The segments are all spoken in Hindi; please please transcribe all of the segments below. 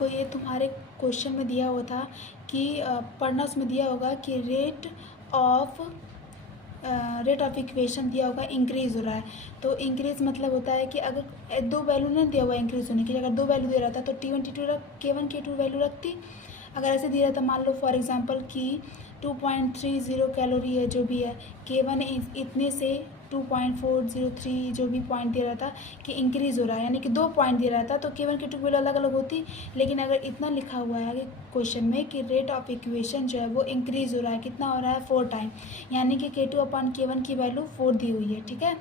तो ये तुम्हारे क्वेश्चन में दिया हुआ था कि पढ़ना उसमें दिया होगा कि रेट ऑफ इक्वेशन दिया होगा इंक्रीज़ हो रहा है। तो इंक्रीज़ मतलब होता है कि अगर दो वैल्यू नहीं दिया हुआ इंक्रीज़ होने के लिए, अगर दो वैल्यू दे रहा था तो T1 T2 K1 K2 value रखती। अगर ऐसे दिया था मान लो फॉर एग्जांपल कि 2.30 कैलोरी है जो भी है, K1 इतने से 2.403 जो भी पॉइंट दे रहा था कि इंक्रीज़ हो रहा है, यानी कि 2 पॉइंट दे रहा था तो K1 K2 की वैल्यू अलग अलग होती। लेकिन अगर इतना लिखा हुआ है आगे क्वेश्चन में कि रेट ऑफ इक्वेशन जो है वो इंक्रीज़ हो रहा है, कितना हो रहा है 4 टाइम, यानी कि K2/K1 की वैल्यू 4 दी हुई है, ठीक है।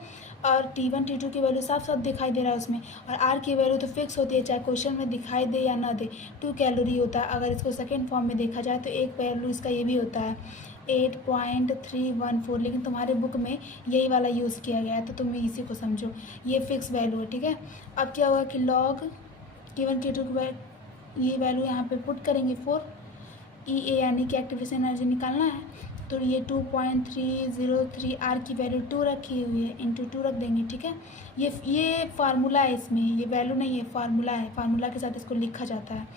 और T1 T2 की वैल्यू साफ साफ दिखाई दे रहा है उसमें, और R की वैल्यू तो फिक्स होती है चाहे क्वेश्चन में दिखाई दे या ना दे, 2 कैलोरी होता है। अगर इसको सेकेंड फॉर्म में देखा जाए तो एक वैल्यू इसका ये भी होता है 8.314, लेकिन तुम्हारे बुक में यही वाला यूज़ किया गया है तो तुम इसी को समझो, ये फिक्स वैल्यू है, ठीक है। अब क्या होगा कि लॉग K1 K2 की ये वैल्यू यहाँ पे पुट करेंगे 4 EA यानी कि एक्टिवेशन एनर्जी निकालना है, तो ये 2.303 R की वैल्यू 2 रखी हुई है, इंटू 2 रख देंगे, ठीक है। ये फार्मूला है, इसमें ये वैल्यू नहीं है, फार्मूला है, फार्मूला के साथ इसको लिखा जाता है।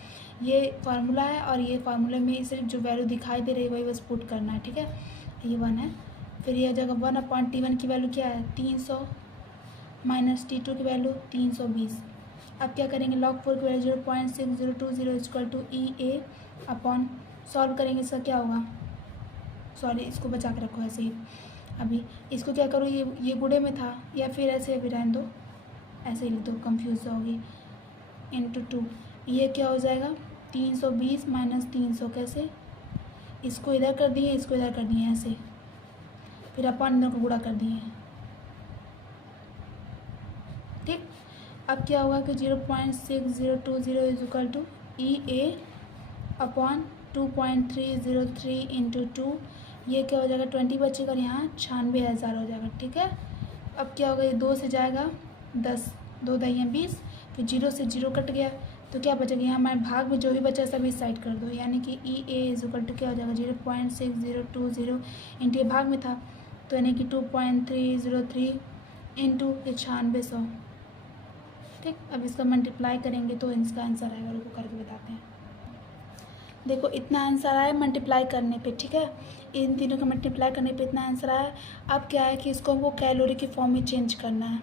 ये फार्मूला है और ये फार्मूले में सिर्फ जो वैल्यू दिखाई दे रही है वही बस पुट करना है, ठीक है। ये 1 है, फिर ये जगह 1/T1 की वैल्यू क्या है 300 माइनस T2 की वैल्यू 320। अब क्या करेंगे लॉग 4 की value 0.6020 equal to EA upon, solve करेंगे इसका क्या होगा, सॉरी इसको बचा के रखो ऐसे ही। अभी इसको क्या करो, ये गुड़े में था या फिर ऐसे अभी रहने दो, ऐसे ही लिख दो, कन्फ्यूज होगी, इंटू 2। ये क्या हो जाएगा 320 माइनस 300, कैसे इसको इधर कर दिए इसको इधर कर दिए ऐसे, फिर अपन अंदर को गुड़ा कर दिए, ठीक। अब क्या होगा कि 0.6020 is equal to EA upon 2.303 into 2, ये क्या हो जाएगा 20 बचेगा और यहाँ 96,000 हो जाएगा, ठीक है। अब क्या होगा ये 2 से जाएगा 10, 2 दही 20, फिर 0 से 0 कट गया तो क्या बचेगा, यहाँ हमारे भाग में जो भी बचा सभी साइड कर दो, यानी कि EA इज इक्वल टू क्या हो जाएगा 0.6020 इंटू, ये भाग में था तो यानी कि 2.303 इंटू 9600, ठीक। अब इसका मल्टीप्लाई करेंगे तो इसका आंसर आएगा, रुको करके बताते हैं। देखो इतना आंसर आया मल्टीप्लाई करने पे, ठीक है, इन तीनों का मल्टीप्लाई करने पे इतना आंसर आया। अब क्या है कि इसको हमको कैलोरी के फॉर्म में चेंज करना है,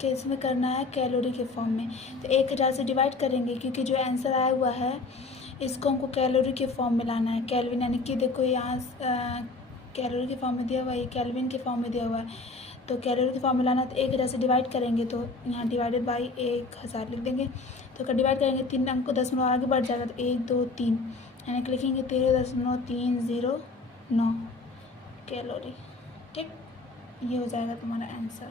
किस में करना है कैलोरी के फॉर्म में, तो 1000 से डिवाइड करेंगे क्योंकि जो आंसर आया हुआ है इसको हमको कैलोरी के फॉर्म में लाना है, कैल्विन, यानी कि देखो यहाँ कैलोरी के फॉर्म में दिया हुआ है, ये कैल्विन के फॉर्म में दिया हुआ है, तो कैलोरी के फॉर्म में लाना तो 1000 से डिवाइड करेंगे तो यहाँ डिवाइडेड बाई 1000 लिख देंगे, तो डिवाइड करेंगे 3 अंक को 10 आगे बढ़ जाएगा तो 1 2 3, यानी कि लिखेंगे 13.309 कैलोरी, ठीक। ये हो जाएगा तुम्हारा आंसर।